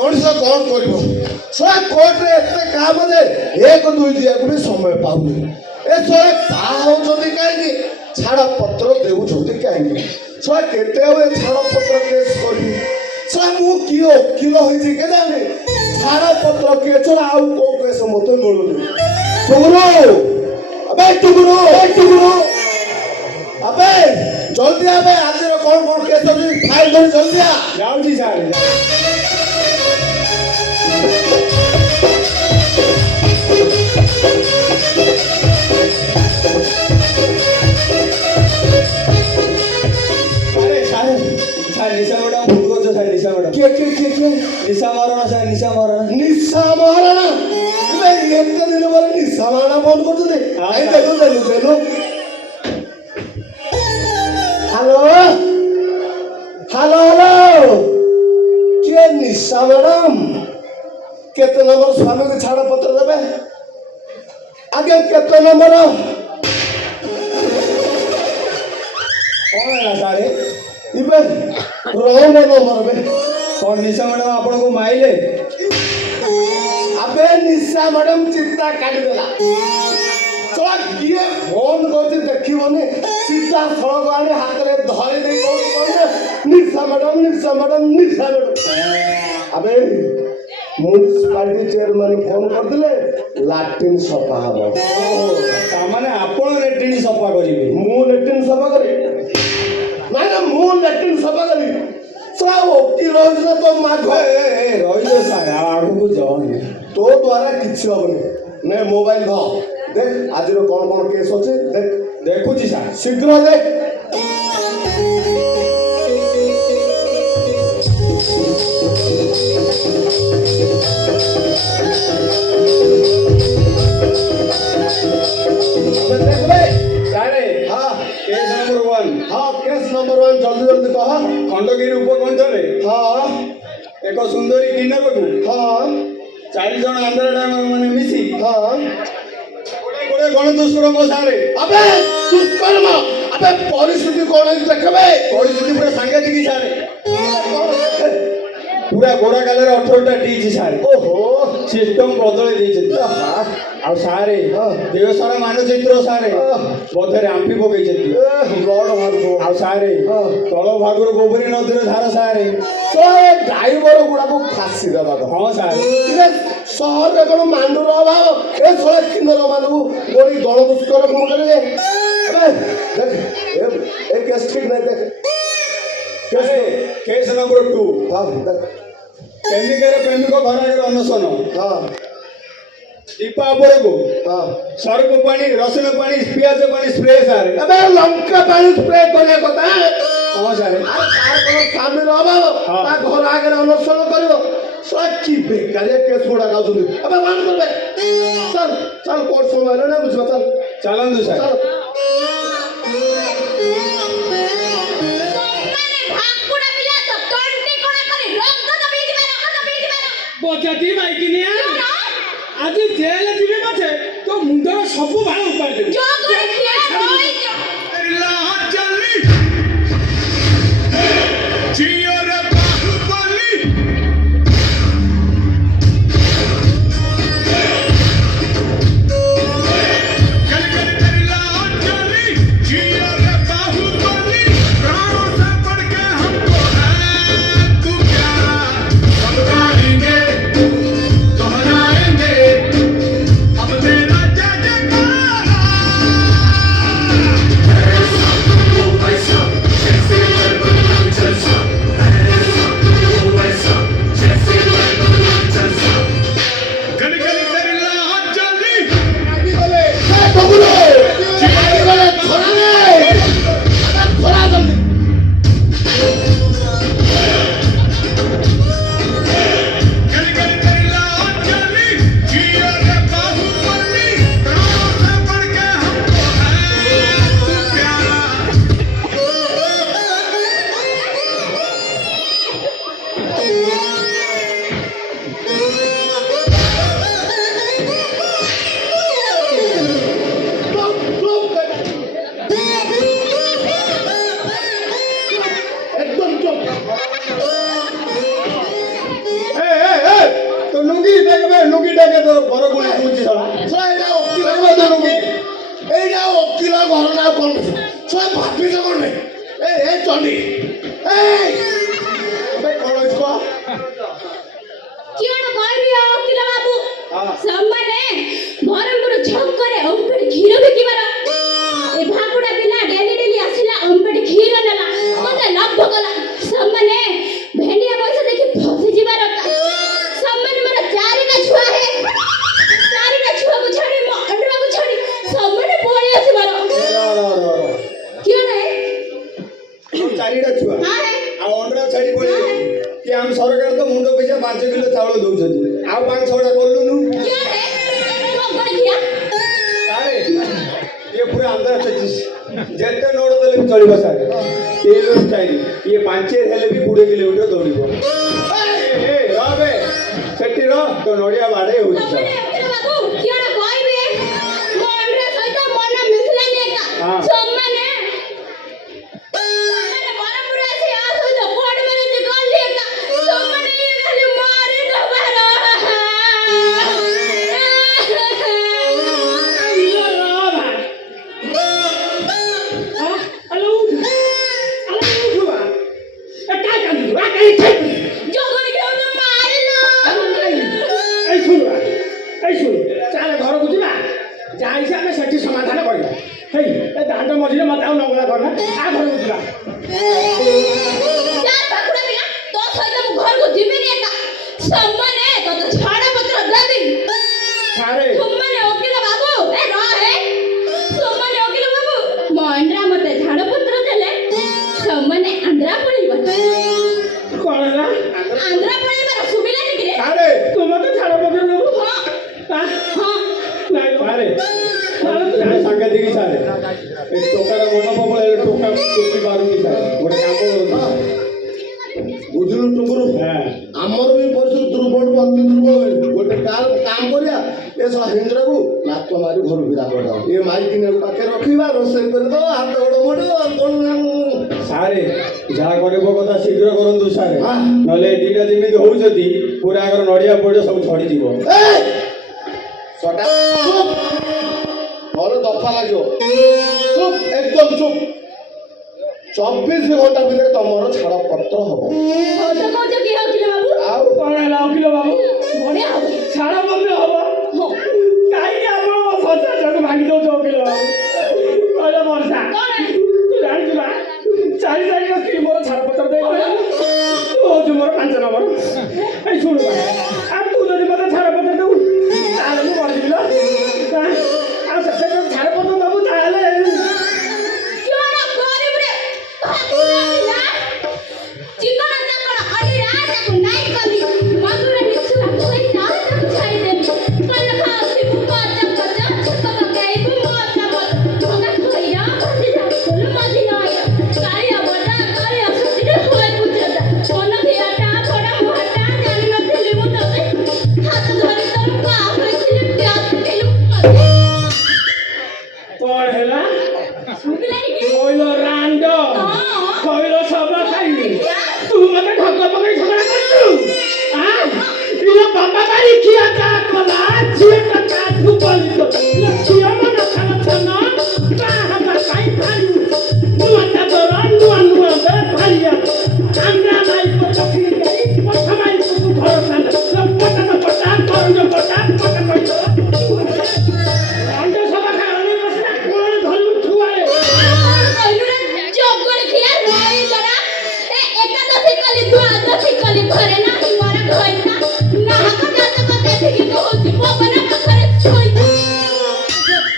ମଣିଷ କ'ଣ କରିବ? ଶଳା କୋର୍ଟରେ ଏତେ କାମ ଯେ 1 2 ଯିବାକୁ ବି ସମୟ ପାଉନି। ଏ ଶଳା ବାହା ହେଉଛନ୍ତି କାହିଁକି? ଛାଡ଼ପତ୍ର ଦେଉଛନ୍ତି କାହିଁକି? ଶଳା କେତେ ଆଉ ଏ ଛାଡ଼ପତ୍ର କେସ୍ କରିବି? ଶଳା ମୁଁ କିଏ ଓକିଲ ହେଇଛି କେଜାଣି? ଛାଡ଼ପତ୍ର କେସ୍ ଛଡ଼ା ଆଉ କୋଉ କେସ୍ ମୋତେ ମିଳୁନି। ଟୁଗୁରୁ ଆବେ ଟୁଗୁରୁ ଆବେ ଜଲ୍ଦି ଆବେ ଆଜିର କ'ଣ କେସ୍ ଅଛି ଫାଇଲ୍ ଧରି ଜଲ୍ଦି ଆ। ଯାଉଛି ସାର୍। ନିଶା ମ୍ୟାଡ଼ାମ ଭୁଲ କରୁଛ ସାର୍। ନିଶା ମ୍ୟାଡ଼ାମ କିଏ ନିଶା ମହାରଣା ସାର୍। ନିଶା ମହାରଣା ଏତେ ଦିନ ପରେ ନିଶା ମହାରଣା ଫୋନ୍ କରୁଛନ୍ତି। ଦେଲୁ ହ୍ୟାଲୋ କିଏ ନିଶା ମ୍ୟାଡ଼ାମ? କେତେ ନମ୍ବର ସ୍ୱାମୀକୁ ଛାଡ଼ପତ୍ର ଦେବେ? ଆଜ୍ଞା କେତେ ନମ୍ବର? କ'ଣ ହେଲା ସାର୍? ଇବେ ରଙ୍ଗ ନମ୍ବର ବେ। କ'ଣ ନିଶା ମ୍ୟାଡ଼ାମ ଆପଣଙ୍କୁ ମାଇଲେ? ଆବେ ନିଶା ମ୍ୟାଡ଼ାମ ଚିନ୍ତା କାଟିଦେଲା। ଚଳା କିଏ ଫୋନ୍ କରୁଛି ଦେଖିବନି, ସିଧା ସଳଖ ଆଣି ହାତରେ ଧରି ଦେଇ କହିଲେ ନିଶା ମ୍ୟାଡ଼ାମ। ଆବେ ମ୍ୟୁନିସିପାଲିଟି ଚେୟାରମ୍ୟାନ୍ ଫୋନ୍ କରିଦେଲେ ଲାଟ୍ରିନ୍ ସଫା ହବ। ତାମାନେ ଆପଣ ଲାଟ୍ରିନ୍ ସଫା କରିବେ? ମୁଁ ଲାଟ୍ରିନ୍ ସଫା କରିବି? ନାଇଁ ମୁଁ ଲାଟ୍ରିନ୍ ସଫା କରିବି। ଶଳା ଓକିଲ ରହିଛି ନା ତୋ ମାଘ। ରହିଛ ସାର୍, ଆଉ ଆଗକୁ ଯାଅନି। ତୋ ଦ୍ୱାରା କିଛି ହବନି। ନେ ମୋବାଇଲ ଧର, ଦେଖ ଆଜିର କ'ଣ କେସ୍ ଅଛି ଦେଖ। ଦେଖୁଛି ସାର୍। ଶୀଘ୍ର ଦେଖ। କେସ୍ ନମ୍ବର 1 ଜଲ୍ଦି କହ। ଖଣ୍ଡଗିରି ଉପକଣ୍ଠରେ ଏକ ସୁନ୍ଦରୀ କିନ୍ନରକୁ 4 ଜଣ ଆନ୍ଧ୍ରା ମାନେ ମିଶି ଗୋଟେ ଗଣଦୁଷ୍କର୍ମ ସାରେ। ଆବେ ଦୁଷ୍କର୍ମ? ଆବେ ପରିସ୍ଥିତି କ'ଣ ହେଇଛି ଦେଖବେ? ପରିସ୍ଥିତି ପୁରା ସାଂଘାତିକ ସାରେ। ପୁରା ଗୋଡ଼ା କାଲରେ 18ଟା ଟିଚ୍ ସାରେ। ଓହୋ ସିଷ୍ଟମ ବଦଳେଇ ଦେଇଛନ୍ତି। ଆଉ ସାରେ ଦେହ ସାରା ମାନଚିତ୍ର ସାରେ ବୋଧରେ ଆମ୍ପି ପକେଇଛନ୍ତି। ଆଉ ସାରେ ତଳ ଭାଗରୁ ଗୋବରୀ ନଦୀର ଧାର ସାରେ। ଡ୍ରାଇଭର ଗୁଡାକୁ ଫାଶୀ ଦେବା। ହଁ ସାର୍। ସହରରେ କ'ଣ ମାଣ୍ଡୁର ଅଭାବ? ଏ ଶହେ କିନ୍ନର ମାନଙ୍କୁ ଗୋଡ଼ି ଗଣଦୁଷ୍କର୍ମ କରିବେ। ଏ କେସ୍ ଠିକ୍ ନାହିଁ। ଦେଖ କେସ୍ ନମ୍ବର 2 ପ୍ରେମିକାର ପ୍ରେମିକ ଘର ଆଗରେ ଅନଶନ। ଦୀପା ଉପରକୁ ସରୁକୁ ପାଣି, ରସୁଣ ପାଣି, ପିଆଜ ପାଣି ସ୍ପ୍ରେ ସାରେ। ଏବେ ଲଙ୍କା ପାଣି ସ୍ପ୍ରେ କରିବା କଥା। ହଁ ସାରେ। ତାର କ'ଣ ସ୍ୱାମୀର ଅଭାବ ତା ଘର ଆଗରେ ଅନଶନ କରିବ? କି ବେକାରିଆ କେସ୍ ଗୁଡ଼ା ଗାଉଛନ୍ତି। ଏବେ ମାନ କରିବେ। ଚାଲ କୋର୍ଟ ସମୟ ହେଲେ ନା ବୁଝିବ। ଚାଲନ୍ତୁ ସାର୍। ବଜାତି ମାଇକିନିଆ ଆଜି ଜେଲ ଯିବେ ପଛେ ତୋ ମୁଣ୍ଡର ସବୁ ବାଳ ଉପାଡ଼ି ଦେବି। তো বড় গুলি তুলছি ধরা শোনা এটা ওকিল ঘর এইটা ওকিল ঘর না কোন শোনা ভাবিছ করবে এই চন্ডি এই কোন হইছো କିଅଣ କହିବି ଆଉ ଓକିଲ ବାବୁ ହଁ। ସେମାନେ ବରହମପୁର ଛକରେ ଓମ୍ପେଡି କ୍ଷୀର ବିକିବାର ଏ ଭାକୁଡ଼ା ପିଲା ଡେଲି ଡେଲି ଆସିଲା ଓମ୍ପେଡି କ୍ଷୀର ନେଲା ମତେ ଲବ୍ଧ କଲା ସେମାନେ ଭେଣ୍ଡିଆ ପଇସା ଦେଖି ଫସି ଯିବାର ସେମାନେ ମୋର ଚାରିଟା ଛୁଆ ହେ ଚାରିଟା ଛୁଆକୁ ଛାଡ଼ି ମୋ ଅଣ୍ଡରାକୁ ଛାଡ଼ି ସେମାନେ ପଳେଇ ଆସିବାର କିଅଣ ହେ ଚାରିଟା ଛୁଆ ହଁ ହେ ଆଉ ଅଣ୍ଡା ଛାଡି ପଳେଇବେ କି ଆମ ସରକାର ତ ମୁଣ୍ଡ ପଇସା 5 କିଲୋ ଚାଉଳ ଦଉଛନ୍ତି ଆଉ 5-6ଟା କଲୁନୁ କିଅଣ ହେ କଣ ଖିଆ ସାରେ ଇଏ ପୁରା ଆନ୍ଧ୍ର ଛତିଶ ଯେତେ ନୋଟ ଦେଲେ ବି ଚଳିବ ସାରେ ଏ ଷ୍ଟାଇଲ ଇଏ 5 ହେଲେ ବି 20 କିଲୋମିଟର ଦୌଡ଼ିବ ଏ ରବେ ସେଠି ରହ ତ ନଡ଼ିଆ ବାଡ଼େଇ ହଉଛି ସାର୍ ଓକିଲ ବାବୁ କିଅଣ କହିବେ ମୋ ଅଣ୍ଡରା ସହିତ ମନ ମିଶିଲାନି ଏକା ହଁ। ସେମାନେ ବରହମପୁର ଆସି ଆ ସହିତ କୋର୍ଟ ମ୍ୟାରେଜ କଲି ଏକା ସେମାନେ ଖାଲି ମାରି ଦେବାର ଜଗନ କେଉଁ ମାରିଲ ଘରକୁ ଯିବା ଯାଇକି ଆମେ ସେଠି ସମାଧାନ କରିବା ହେଇ ଏ ଦାଣ୍ଡ ମଝିରେ ମତେ ଆଉ ନଙ୍ଗଳା କରନା ଆ ଘରକୁ ଯିବା ଚାର ଭାକୁଡ଼ା ପିଲା ତୋ ସହିତ ମୁଁ ଘରକୁ ଯିବିନି ଏକା ସେମାନେ ତତେ ଛାଡ଼ପତ୍ର ଦେବି ସାରେ ତୁମମାନେ ଓକିଲ ବାବୁ ଏ ରହେ ତୁମମାନେ ଓକିଲ ବାବୁ ମୋ ଅଣ୍ଡରା ମତେ ଝାଡ଼ପତ୍ର ଦେଲେ ସେମାନେ ଆନ୍ଧ୍ରା ପଳେଇବ କଣ ହେଲା ଆନ୍ଧ୍ରା ପଳେଇବାର ସୁବିଲାନି କିରେ ସାରେ ତୁମେ ତ ଛାଡ଼ ପକେଇ ଦେବୁ ହଁ ହଁ ହଁ ନାଇଁ ସାରେ ସାଂଘାତିକ ସାରେ ଏ ଟୋକାର ମନ ପ୍ରବଳ ହେଲେ ଟୋକା ଟୋକି ପାରୁନି ସାରେ ଗୋଟେ କାମ କରନ୍ତୁ ବୁଝିଲୁ ଟୁକୁରୁ হ্যাঁ ଆମର ବି ପରିସ୍ଥିତି ଦୁର୍ବଳ ଅତି ଦୁର୍ବଳ ଗୋଟେ କାମ କରିବା ଏ ସହ ହିନ୍ଦୁରାକୁ ଲାତ ମାରି ଘରୁ ବିଦା କରିଦେବା ଏ ମାଇକିନେ ପାଖରେ ରଖିବା ରୋଷେଇ କରିଦେବା ହାତ ଗୋଡ଼ ମୋଡ଼ିବ ସାରେ ଯାହା କରିବ କଥା ଶୀଘ୍ର କରନ୍ତୁ ସାରେ ହଁ। ନହେଲେ ଦିଟା ଯେମିତି ହଉଛନ୍ତି ପୁରା ଆଗର ନଡ଼ିଆ ପଡ଼ିବ ସବୁ ଝଡ଼ିଯିବ ସଟା ଚୁପ୍ ନହେଲେ ଦଫା ଲାଗିବ ଚୁପ୍ ଏକଦମ ଚୁପ୍ 24 ଘଣ୍ଟା ଭିତରେ ତମର ଛାଡ଼ପତ୍ର ହବ କହୁଛ କହୁଛ କିଏ ଓକିଲ ବାବୁ ଆଉ କଣ ହେଲା ଓକିଲ ବାବୁ ବଢ଼ିଆ ହବ ଛାଡ଼ ପତ୍ର ହବ ହଁ କାହିଁକି ଆପଣ ମୋ ସଂସାରଟାକୁ ଭାଙ୍ଗି ଦଉଛ ଓକିଲ ବାବୁ କହିଲେ ବର୍ଷା କଣ ତୁ ଜାଣିଛୁ ନା 4 ସ୍ତ୍ରୀ ମୋର ଛାଡ଼ପତ୍ର ଦେଇଗଲେ ତୁ ହଉଛୁ ମୋର 5 ନମ୍ବର ଏଇ ଶୁଣୁ ଆଉ ତୁ ଯଦି ମୋତେ ଛାଡ଼ପତ୍ର ଦେବୁ ତାହେଲେ ମୁଁ ମରିଯିବି ଲୋ ଆଉ ସେ ଛାଡ଼ପତ୍ର ଦେବୁ ତାହେଲେ କିଅଣ କରିବୁ ରେ ଭାକୁଡ଼ା ପିଲା ଚିକଣ ଚାକଣ ଅଳିରା ତାକୁ ନାଇଁ କଲି ମଧୁର ନିଶୁଆ ଖୋଇଲା ତାକୁ ଛାଡ଼ିଦେଲି କହିଲେ ଖାଉସି ଭୁକ ଚକଚ ଛକ ପକାଇବୁ ମୋ ଚାମଚ ଭଙ୍ଗା ଖୋଇରା ଭାଜି ଯାଉଥିଲୁ ମଝି ନଈ କାଳିଆ ବଟା କାଳିଆ ସତିରେ ହୁଏ ପୂଜା ମନ ଧିଆଟା ବଡ଼ା ମୁହାଟା ଜାଣିନଥିଲି ମୁଁ ତତେ ହାତ ଧରି ତୋର ପା ହୋଇଥିଲି ପ୍ୟାସ ଦେଲୁ କ'ଣ ହେଲା ଶୁଭିଲାନି କି କହିଲ ରାଣ୍ଡ ହଁ କହିଲ ସବ ଖାଇବି ତୁ ମୋତେ ଠକ ପକେଇ ଝଗଡ଼ା କରୁଛୁ ଇଲୋ ବାବା ବାଡ଼ି ଖିଆ କା କଲା ଝିଅଟା କାଠୁ ବଳିତ ଝିଅ ମନ ଛନ ଛନ ବାହାବା ପାଇଁ ଭାରି ନୂଆ ଚାଦର ନୂଆ ନୂଆ ଭାରିଆ ଆନ୍ଧ୍ରା ମାଇ ପଛକି ଗାଇ ପଛ ମାଇ ଘର ସାନ ପଟା ପଟା କରୁଜ ପଟା ପଟା ପଟା ରାଣ୍ଡ ସଭା ଖାଇ ବସିଲା କ'ଣ ଧରିବୁ ଛୁଆରେ ଜଗର ଖିଆ ରହି ଜରା ଏ ଏକାଦଶୀ କଲି ଦ୍ୱାଦଶୀ କଲି ଘରେ ନାହିଁ ମୋର ଘଇତା ନାହକ ଜାତକ ଦେଖିକି କହୁଛି ପବନ ପାଖରେ ଶୋଇଛି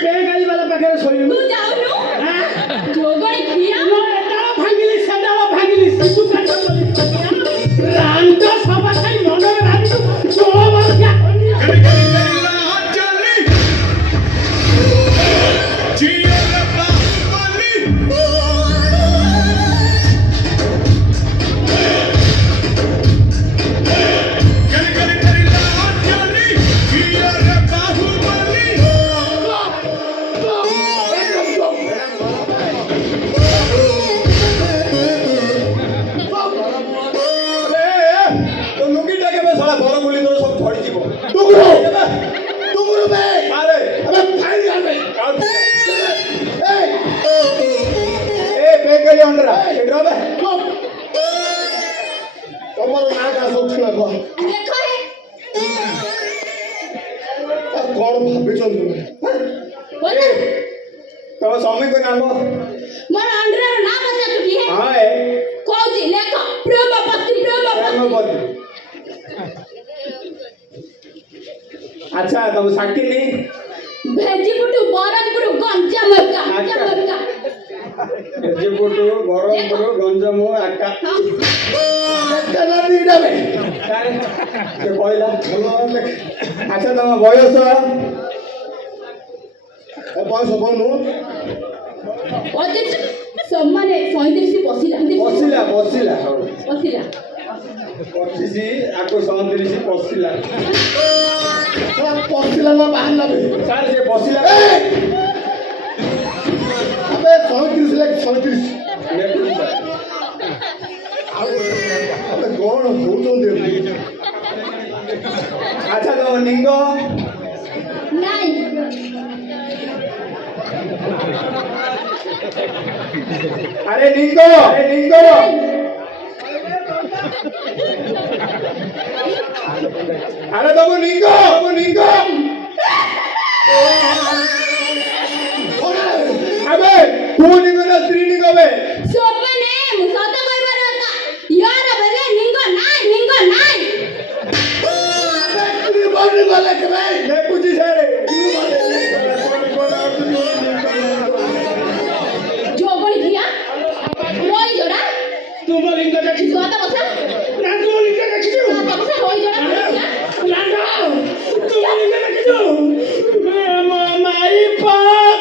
କେ ଗାଈ ବାଲା ପାଖରେ ଶୋଇବୁ ତୁ ଯାଉନୁ ହାଁ ଜଗର ଖିଆ ଏଟାଳ ଭାଙ୍ଗିଲି ସେଟାଳ ଭାଙ୍ଗିଲି ଶିଶୁ କାଠ କଲି ରାଣ୍ଡ ସଭା ଖାଇ ମନରେ ଭାବିଛୁ 16 ବର୍ଷିଆ କନ୍ୟା তো লুঙ্গিটা কেবে সারা বড় গুলি ধরে সব ঝড়িଯିବ ଟୁକୁରୁ ହେଲା କହ ଲେଖ ହେ କଣ ଭାବିଛନ୍ତି ବୋଲ ତମ ସ୍ୱାମୀଙ୍କ ନାମ ମୋର ଅଣ୍ଡରର ନାଁ ପଚାରୁଛୁ କି ହେ ହଁ କହୁଛି ଲେଖ ପ୍ରେମପତି ପ୍ରେମପତି। ଆଚ୍ଛା ତମ ସାକିନି ଭେଜିପୁଟୁ ବରହମପୁର ଗଞ୍ଜାମ ଗଞ୍ଜାମ ଏଜେପୁଟୁ ବରହମପୁର ଗଞ୍ଜାମ ଆକା ଦିଟା ବେ ସେ କହିଲା ଆଚ୍ଛା ତମ ବୟସ ବୟସ କହୁନୁ ମାନେ 37 ପଶିଲା ବସିଲା ବସିଲା ପଶିଲା 25 ଆକୁ 37 ପଶିଲା ପଶିଲା ନା ବାହାରିଲା ବେ ସାର୍ ସେ ବସିଲା ଆବେ 37 ଲାଖ 37 ଲେଖୁଛି ସାର୍। ଆଉ ଆବେ କଣ କହୁଛନ୍ତି ଆଚ୍ଛା ତମ ଲିଙ୍ଗ ନାଇଁ ଆରେ ଲିଙ୍ଗ ଆରେ ତମ ଲିଙ୍ଗ আবে কোন নিগনা স্ত্রী নিগবে সোপনে মুসত কইবার কথা ইয়ার বেলে নিঙ্গ নাই বন্ধু গলে কে ভাই লেখুছি সারে জোবনি দিয়া রই জোড়া तुम लिंग देखी কথা কথা ना तुम लिंग देखी কথা কথা রই জোড়া लांडा तुम लिंग देखी माई पा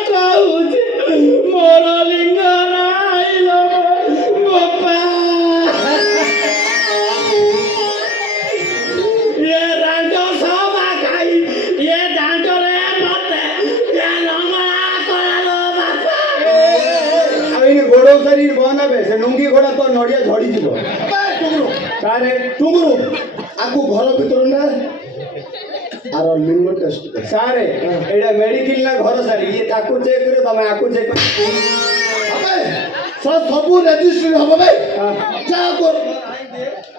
कहूछ मोर लिंग नाइलो गोपा ये रांडो सभा खाई ये दांडो रे मते ये नमला करालो बापा আমি গোড় শরীর বনাবে সে লুঙ্গি ঘোড়া তো নড়িয়া ঝড়ি দিব সারে টুগুরু আকু ঘর ভিতর না আর লিঙ্গ টেস্ট সারে এটা মেডিকেল না ঘর সারি ইয়ে তাকু চেক করে তুমি আকু চেক আবে সবু রেজিস্ট্রি হবে বে যা কর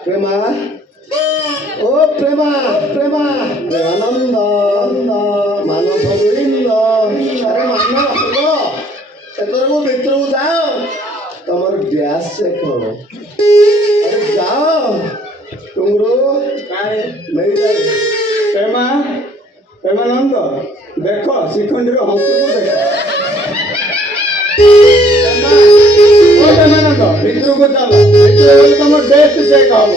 প্রেমা ও প্রেমানন্দ ମାନବ ଗୋବିନ୍ଦ ଆରେ ମାନ ହବ ଏଥରକୁ ଭିତରକୁ ଯାଅ ତମର ଗ୍ୟାସ୍ ଚେକ୍ ହବ ଆରେ ଯାଅ ତୁମରୁ ନେଇଯାଏ প্রেমানন্দ দেখ শিখণ্ডীর হস্তକୁ দেখ ও প্রেমানন্দ ভিতরକୁ চাল ভিতরে গেলে তোমার ডেস্ক চেক হব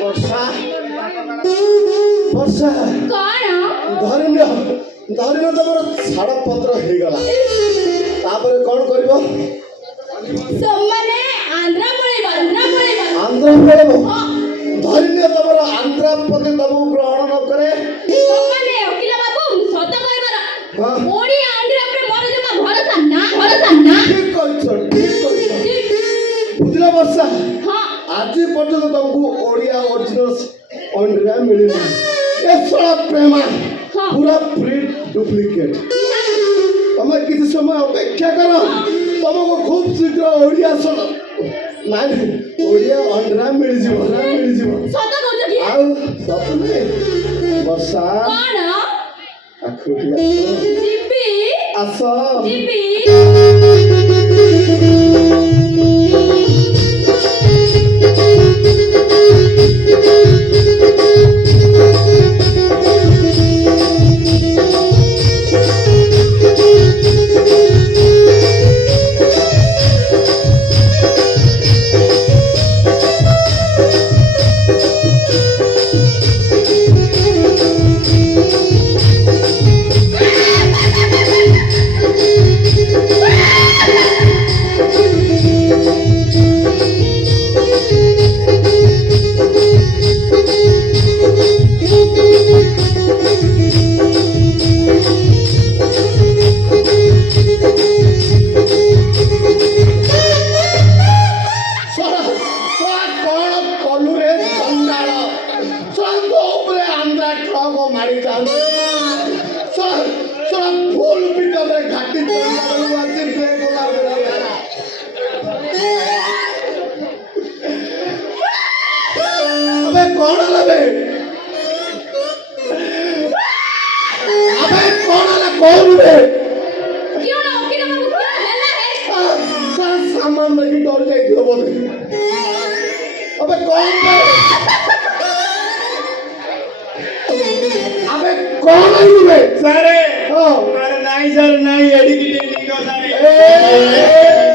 ବର୍ଷା ବର୍ଷା କଣ ଧରିନିଅ ତମର ଛାଡ଼ପତ୍ର ହେଇଗଲା ତାପରେ କଣ କରିବ ମାନେ ଆନ୍ଧ୍ରା ପଳେଇବ ଆନ୍ଧ୍ର ପଳେଇବ ଧରିନିଅ ତମର ଆନ୍ଧ୍ର ପତି ତମକୁ ଗ୍ରହଣ ନ କରେ ମାନେ ଓକିଲ ବାବୁ ସତ କହିବାର ହଁ। ଓଡିଆ ଆନ୍ଧ୍ରା ଉପରେ ମୋର ଜମା ଭରସା ନା ଠିକ କହିଛ ବୁଝିଲ ବର୍ଷା ହଁ ଆଜି ପର୍ଯ୍ୟନ୍ତ ତମକୁ ଓଡିଆ ଅରିଜିନାଲ ଅଣ୍ଡିରା ମିଳିନି ଏ ଶଳା ପ୍ରେମା ହଁ। ପୁରା ଫ୍ରି ଡୁପ୍ଲିକେଟ ତମେ କିଛି ସମୟ ଅପେକ୍ଷା କର ତମକୁ ଖୁବ ଶୀଘ୍ର ଓଡିଆ ନାଇଁ ଓଡିଆ ଅଣ୍ଡିରା ମିଳିଯିବ ସତ କହୁଛ କି ଆଉ ସପନେ ବର୍ଷା କଣ ଆଖୁଟି ଯିବି ଆସ ଯିବି ମାରି ଯାଆନ୍ତି ଫୁଲ ପିକଅପରେ ଘାଟି ଚଳିବାକୁ ଆସି ବ୍ରେକ୍ ଆବେ କଣ ହେବେ ଆବେ କଣ ହେଲା କହୁନୁ କିଅଣ ଓକିଲ ବାବୁ କିଅଣ ହେଲା ରେ ସାମାନ ଦେଖି ଡରି ଯାଇଥିବ ବୋଧେ ଆବେ କଣ ଆବେ କଣ ହେଇଯିବେ ସାରେ ହଁ ଆରେ ନାଇଁ ସାର୍ ନାଇଁ ଏଡ଼ିକି ଟିକେ ନିକ ସାରେ ଏ